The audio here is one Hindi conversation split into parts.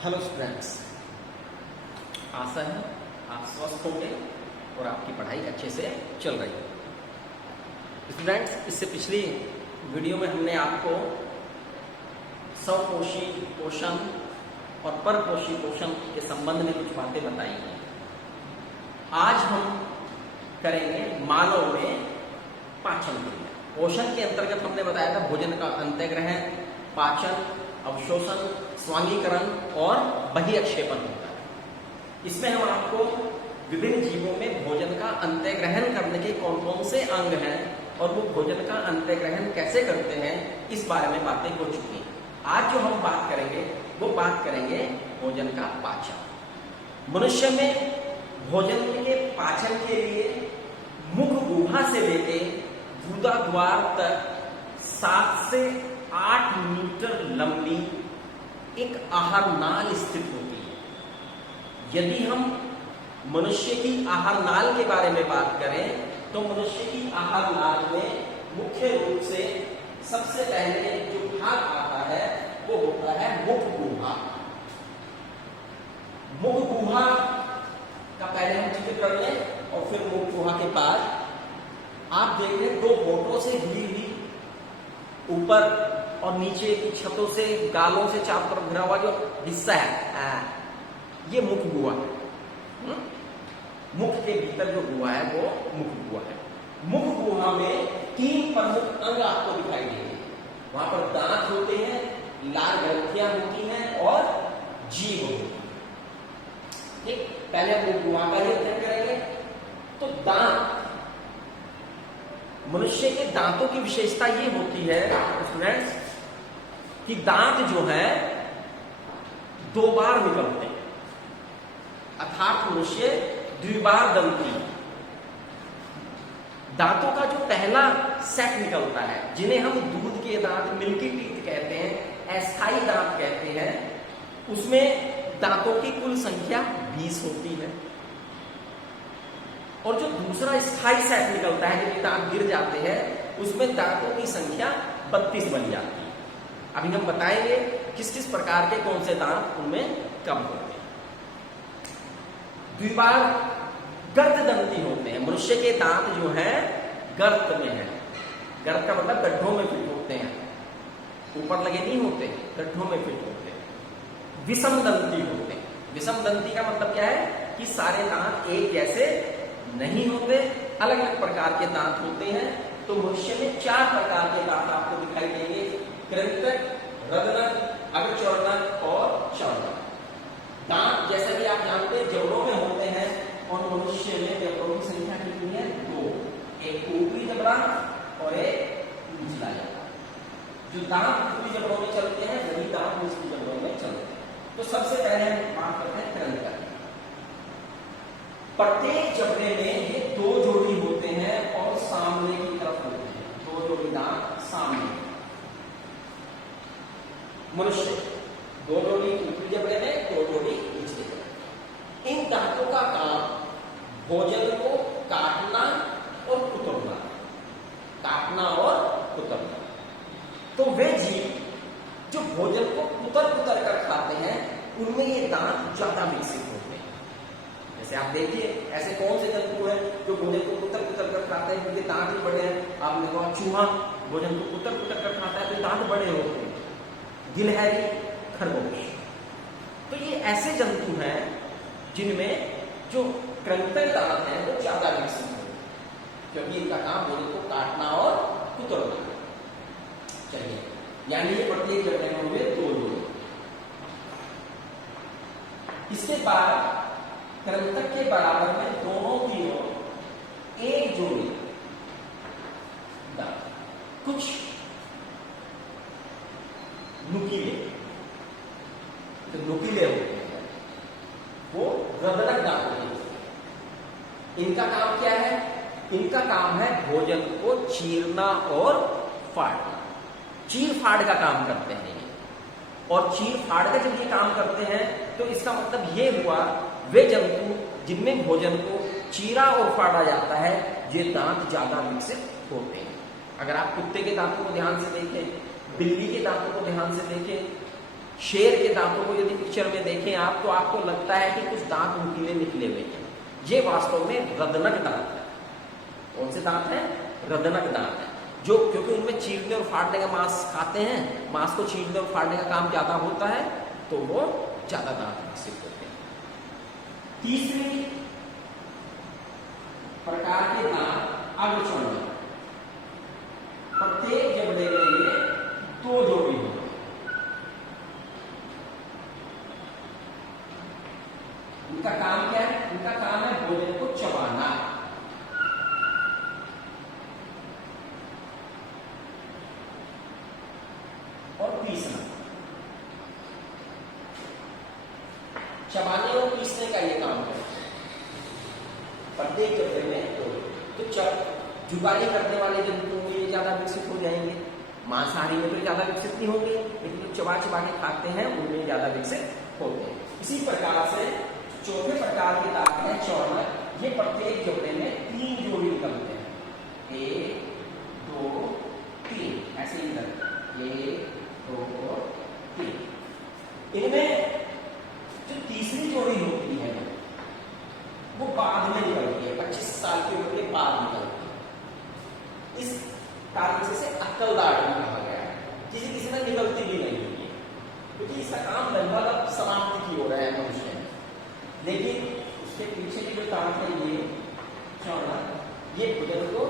हेलो स्टूडेंट्स, आशा है आप स्वस्थ होंगे और आपकी पढ़ाई अच्छे से चल रही है। स्टूडेंट्स, इससे पिछली वीडियो में हमने आपको स्वपोषी पोषण और परपोषी पोषण के संबंध में कुछ बातें बताई हैं। आज हम करेंगे मानव में पाचन क्रिया। पोषण के अंतर्गत हमने बताया था भोजन का अंतःग्रहण, पाचन, अवशोषण, स्वांगीकरण और बहिःक्षेपण होता है। इसमें हम आपको विभिन्न जीवों में भोजन का अंतःग्रहण करने के कौन कौन से अंग हैं और वो भोजन का अंतःग्रहण कैसे करते हैं, इस बारे में बातें हो चुकी हैं। आज जो हम बात करेंगे वो बात करेंगे भोजन का पाचन। मनुष्य में भोजन के पाचन के लिए मुख गुहा से लेके गुदा द्वार तक 7 से 8 मीटर लंबी एक आहार नाल स्थित होती है। यदि हम मनुष्य की आहार नाल के बारे में बात करें तो मनुष्य की आहार नाल में मुख्य रूप से सबसे पहले जो भाग आता है वो होता है मुख गुहा। मुख गुहा का पहले हम जिक्र कर लें और फिर मुख गुहा के बाद आप देख रहे 2 होठों से घिरी हुई ऊपर और नीचे की छतों से गालों से चारों तरफ घिरा हुआ जो हिस्सा है ये मुख गुहा है। मुख के भीतर जो गुहा है वो मुख गुहा है। मुख गुहा में 3 प्रमुख अंग आपको दिखाई देंगे। वहां पर दांत होते हैं, लाल ग्रंथियां होती हैं और जीभ होती है। ठीक, पहले हम मुख गुहा का ही अध्ययन करेंगे। तो दांत, मनुष्य के दांतों की विशेषता ये होती है स्टूडेंट्स कि दांत जो है 2 बार निकलते हैं, अर्थात मनुष्य द्विबार दंती। दांतों का जो पहला सेट निकलता है, जिन्हें हम दूध के दांत, मिल्की टीथ कहते हैं, अस्थायी दांत कहते हैं, उसमें दांतों की कुल संख्या 20 होती है। और जो दूसरा स्थायी सेट निकलता है, जब दांत गिर जाते हैं, उसमें दांतों की संख्या 32 बन जाती है। अभी हम बताएंगे किस किस प्रकार के कौन से दांत उनमें कम होते हैं। द्विबार गर्तदंती होते हैं। मनुष्य के दांत जो हैं गर्त में है। गर्त का मतलब गड्ढों में फिट होते हैं, ऊपर लगे नहीं होते, गड्ढों में फिट होते हैं। विषमदंती होते हैं। विषमदंती का मतलब क्या है कि सारे दांत एक जैसे नहीं होते, अलग अलग प्रकार के दांत होते हैं। तो मनुष्य में 4 प्रकार के दांत आपको दिखाई देंगे: कृंतक, रदनक, अग्रचौड़नक और चौड़नक। दांत जैसा कि आप जानते हैं जबड़ों में होते हैं और मनुष्य में जबड़ों की संख्या कितनी है? 2, एक ऊपरी जबड़ा और एक निचला जबड़ा। जो दांत ऊपरी जबड़ों में चलते हैं वही दांत निचली जबड़ों में चलते हैं। तो सबसे पहले हम बात करते हैं कृंतक। प्रत्येक जबड़े में ये 2 जोड़ी होते हैं और सामने की तरफ होते हैं। 2 जोड़ी दांत सामने। मनुष्य 2 जोड़ी ऊपरी जबड़े में, 2 जोड़ी निचले जबड़े। इन दांतों का काम भोजन को काटना और कुतरना, काटना और कुतरना। तो वे जीव जो भोजन को कुतर कुतर कर खाते हैं उनमें ये दांत ज्यादा विकसित होते हैं। जैसे आप देखिए ऐसे कौन से जंतु हैं जो भोजन को कुतर कुतर कर खाते हैं, क्योंकि दांत भी बड़े हैं। आपने कहा चूहा भोजन को कुतर कुतर कर खाता है तो दांत बड़े होते हैं। गिलहरी, खरगोश, तो ये ऐसे जंतु हैं जिनमें जो कृंतक दांत हैं वो ज्यादा विकसित होते हैं, क्योंकि इनका काम भोजन को काटना और कुतरना। चलिए, यानी ये प्रत्येक जबड़े में हुए 2 जोड़ी। इसके बाद कृंतक के बराबर में दोनों की ओर 1 जोड़ी दांत, कुछ नुकीले, तो नुकीले होते हैं, वो रदनक दांत होते हैं। इनका काम क्या है? इनका काम है भोजन को चीरना और फाड़ना। चीर फाड़ का काम करते हैं ये। और चीर फाड़ का जब ये काम करते हैं तो इसका मतलब ये हुआ वे जंतु जिनमें भोजन को चीरा और फाड़ा जाता है ये दांत ज्यादा विकसित होते हैं। अगर आप कुत्ते के दांतों को ध्यान से देखें, बिल्ली के दांतों को ध्यान से देखें, शेर के दांतों को यदि पिक्चर में देखें आप, तो आपको लगता है कि कुछ दांत नुकीले निकले हुए हैं। ये वास्तव में रदनक दांत है। कौन से दांत है? रदनक दांत है, जो क्योंकि उनमें चीरने और फाड़ने का मांस खाते हैं, मांस को चीरने और फाड़ने का काम ज्यादा होता है, तो वो ज्यादा दांत विकसित होते हैं। तीसरी प्रकार के दांत अग्रचौड़े। प्रत्येक जबड़े में ये 2 जोड़ी होती है। इनका काम क्या है? इनका काम है भोजन को चबाना। और पीसना। चबाने और पीसने का ये काम करते हैं प्रत्येक जबड़े में। तो जुगाली करने वाले जंतु में ये ज्यादा विकसित हो जाएंगे, मांसाहारी में तो ज्यादा विकसित नहीं होंगे, लेकिन जो चबा चबा के खाते हैं उनमें ज्यादा विकसित होते हैं। इसी प्रकार से चौथे प्रकार के दांत है चौड़क। ये प्रत्येक जबड़े में 3 जोड़ी निकलते हैं, 1 2 3, ऐसे ही निकलते हैं 1 2 3। इनमें जो तीसरी जोड़ी होती है वो बाद में निकलती है, 25 साल की उम्र के बाद निकलती है। इस कारण से अक्कल दाढ़ भी कहा गया है, जिसे किसी ने निकलती भी नहीं है, क्योंकि इसका काम लगभग अब समाप्ति की हो रहा है मनुष्य में। लेकिन उसके पीछे की जो दांत है ये चौड़क, ये भोजन को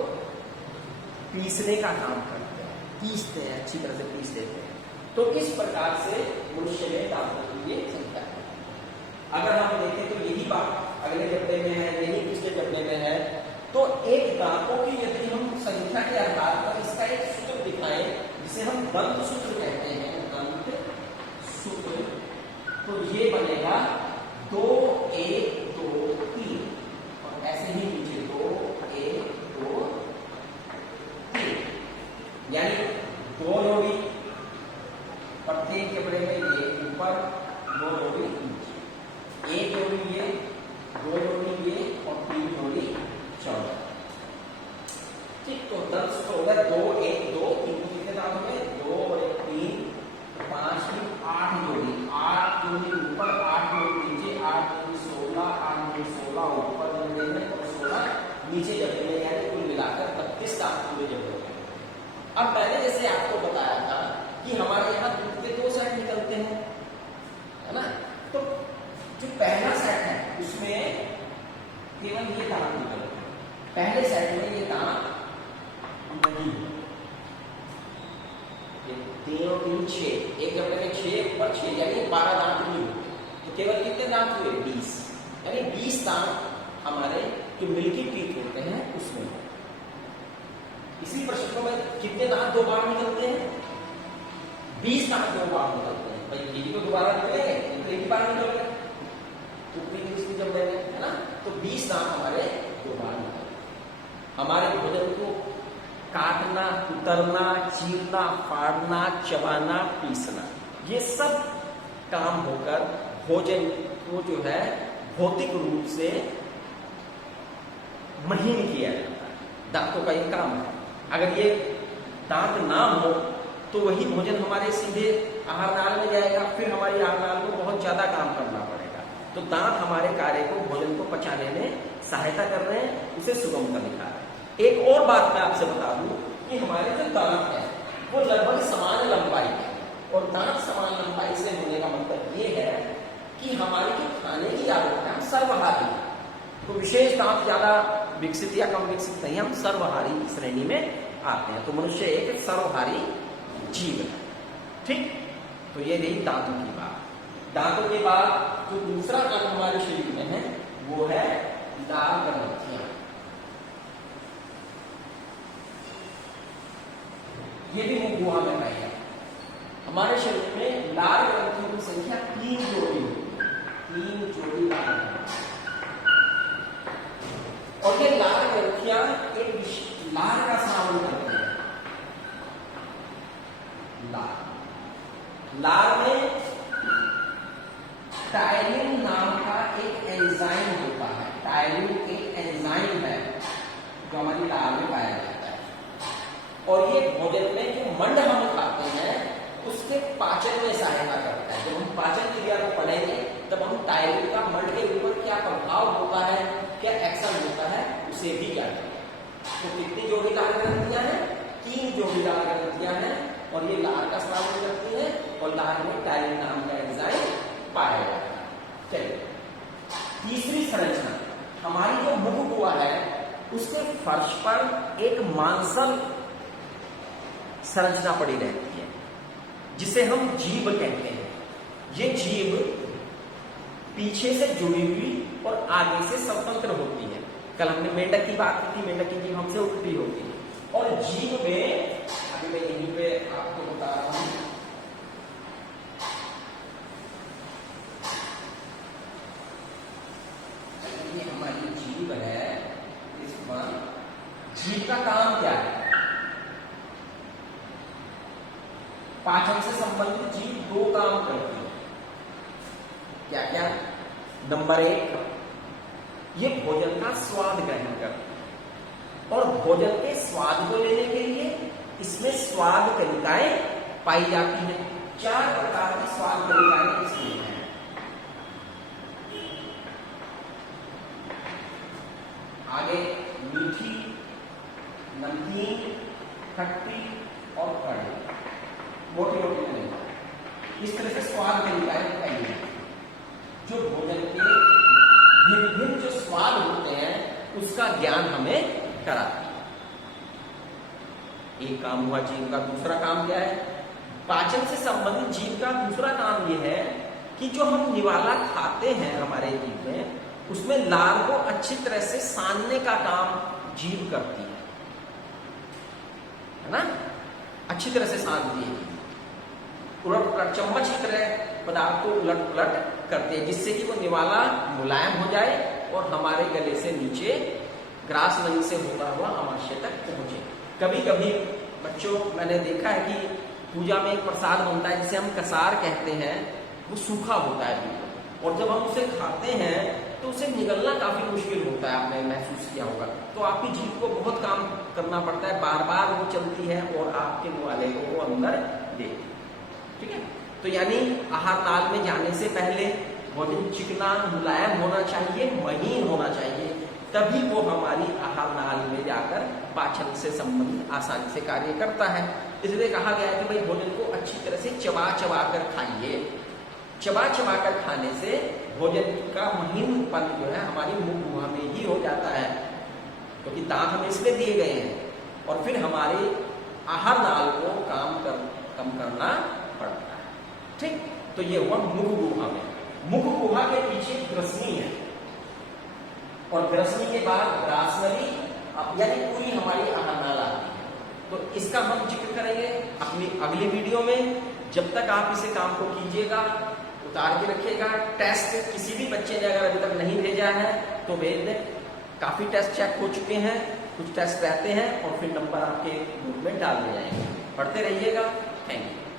पीसने का काम करते हैं, पीसते हैं, अच्छी तरह से पीस देते हैं। तो इस प्रकार से मनुष्य में दांतों की ये संख्या है। अगर हम देखें तो यही बात अगले जबड़े में है, यही पिछले जबड़े में है। तो एक दांतों की यदि हम संख्या के आधार पर इसका एक सूत्र दिखाएं, जिसे हम दंत सूत्र कहते हैं, दंत सूत्र, तो ये बनेगा 2 1 2 3, और ऐसे ही नीचे 2 1 2 3, यानी 2 जोड़ी प्रत्येक जबड़े में, ये ऊपर 2 जोड़ी नीचे, 1 जोड़ी ये, 2 जोड़ी ये और 3 जोड़ी चौड़क। ठीक, तो 10 तो होगा 2 1 2 3, कितने दांत हो गए? 2 और 1 3 5 8 जोड़ी, 8 जोड़ी ऊपर 8 जोड़ी नीचे, 8 जोड़ी 16, 8 जोड़ी 16 ऊपर जबड़े में और 16 नीचे जबड़े में, यानी कुल मिलाकर 32 दांत पूरे जबड़े में। अब मैंने जैसे आपको बताया था कि हमारे यहाँ दूध के 2 सेट निकलते हैं, है ना? तो जो पहला सेट है उसमें केवल ये दांत निकलते हैं, पहले सेट में ये दांत नहीं, 3 और 3 6, एक जबड़े में 6 ऊपर 6, यानी 12 दांत नहीं होते। तो केवल कितने दांत हुए? 20, यानी 20 दांत हमारे जो मिल्की टीथ होते हैं उसमें। इसी प्रश्न में कितने दांत 2 बार निकलते हैं? 20 दांत 2 बार निकलते हैं। भाई ये भी तो दोबारा निकलेंगे, तो एक बार निकल गए जबड़े में, है ना? तो 20 दांत हमारे 2 बार निकलते हैं। हमारे भोजन को काटना, उतरना, चीरना, फाड़ना, चबाना, पीसना, ये सब काम होकर भोजन को जो है भौतिक रूप से महीन किया जाता है। दांतों का ये काम है। अगर ये दांत ना हो तो वही भोजन हमारे सीधे आहार नाल में जाएगा, फिर हमारी आहार नाल को बहुत ज्यादा काम करना पड़ेगा। तो दांत हमारे कार्य को, भोजन को पचाने में सहायता कर रहे हैं, उसे सुगमता दिखा रहे हैं। एक और बात मैं आपसे बता दूं कि हमारे जो दांत है वो लगभग समान लंबाई है, और दांत समान लंबाई से होने का मतलब ये है कि हमारी जो खाने की आदत है, हम सर्वहारी, तो विशेष दांत ज्यादा विकसित या कम विकसित नहीं, हम सर्वहारी श्रेणी में आते हैं। तो मनुष्य एक सर्वहारी जीव है। ठीक, तो ये रही दांतों की बात। दांतों के बाद जो दूसरा अंग हमारे शरीर में है वो है लार ग्रंथियां। ये भी मुंह गुहा में पाई है। हमारे शरीर में लार ग्रंथियों की संख्या 3 जोड़ी होती है, 3 जोड़ी लार ग्रंथियां। और ये लार ग्रंथियां एक लार का स्राव करती है। लार में टायरिन नाम का एक एंजाइम होता है। टायरिन एक एंजाइम है जो हमारी लार में पाया जाता है, और ये भोजन में जो मंड हम खाते हैं उसके पाचन में सहायता करता है। तब हम टाइलिन का मड के ऊपर क्या प्रभाव होता है, क्या एक्शन होता है, उसे भी ज्ञात करें। तो कितनी जोड़ी लाल ग्रंथियां हैं? 3 जोड़ी लाल ग्रंथियां हैं और ये लार का स्राव करती है और लार में टाइलिन नाम का एंजाइम पाया जाता है। चलिए तीसरी संरचना, हमारी जो मुख गुहा है उसके फर्श पर एक मांसल संरचना पड़ी रहती है जिसे हम जीभ कहते हैं। ये जीभ पीछे से जुड़ी हुई और आगे से स्वतंत्र होती है। कल हमने मेंढक की बात की थी, मेंढक की जीभ हमसे उल्टी होती है और जीभ में, अभी मैं यहीं पे आपको बता रहा हूं, ये हमारी जीभ है, इस पर जीभ का काम क्या है? पाचन से संबंधित जीभ 2 काम करती है। क्या क्या? नंबर 1, ये भोजन का स्वाद ग्रहण करती है और भोजन के स्वाद को लेने के लिए इसमें स्वाद कलिकाएं पाई जाती हैं। 4 प्रकार की स्वाद कलिकाएं इसमें हैं। आगे मीठी, नमकीन, खट्टी और कड़वी, मोटी मोटी नहीं। इस तरह से स्वाद कलिकाएं पाई जाती हैं जो भोजन के भिन्न जो स्वाद होते हैं उसका ज्ञान हमें कराती है। एक काम हुआ जीव का। दूसरा काम क्या है? पाचन से संबंधित जीव का दूसरा काम यह है कि जो हम निवाला खाते हैं हमारे जीव में, उसमें लार को अच्छी तरह से सानने का काम जीव करती है ना, अच्छी तरह से सानती है। उलट पलट चम्मच की तरह पदार्थ को उलट पलट करते हैं जिससे कि वो निवाला मुलायम हो जाए और हमारे गले से नीचे ग्रास नली से होता हुआ आमाशय तक पहुंचे। कभी कभी बच्चों, मैंने देखा है कि पूजा में एक प्रसाद बनता है जिसे हम कसार कहते हैं, वो सूखा होता है बिल्कुल, और जब हम उसे खाते हैं तो उसे निगलना काफी मुश्किल होता है। आपने महसूस किया होगा। तो आपकी जीभ को बहुत काम करना पड़ता है, बार बार वो चलती है और आपके निवाले को वो अंदर देती है। ठीक है, तो यानी आहार नाल में जाने से पहले भोजन चिकना मुलायम होना चाहिए, महीन होना चाहिए, तभी वो हमारी आहार नाल में जाकर पाचन से संबंधित आसानी से कार्य करता है। इसलिए कहा गया है कि भाई भोजन को अच्छी तरह से चबा चबा कर खाइए। चबा चबा कर खाने से भोजन का महीनपन जो है हमारी मुख गुहा में ही हो जाता है, क्योंकि दांत हमें इसलिए दिए गए हैं और फिर हमारे आहार नाल को कम करना पड़ता है। ठीक, तो ये हुआ मुख गुहा में। मुख गुहा के पीछे ग्रसनी है और ग्रसनी के बाद ग्रासनली, यानी पूरी हमारी आहार नाल आती है। तो इसका हम जिक्र करेंगे अपनी अगली वीडियो में। जब तक आप इसे काम को कीजिएगा, उतार के रखिएगा। टेस्ट किसी भी बच्चे ने अगर अभी तक नहीं भेजा है तो भेज दें। काफी टेस्ट चेक हो चुके हैं, कुछ टेस्ट रहते हैं और फिर नंबर आपके ग्रुप में डाल दिए जाएंगे। पढ़ते रहिएगा। Thank you.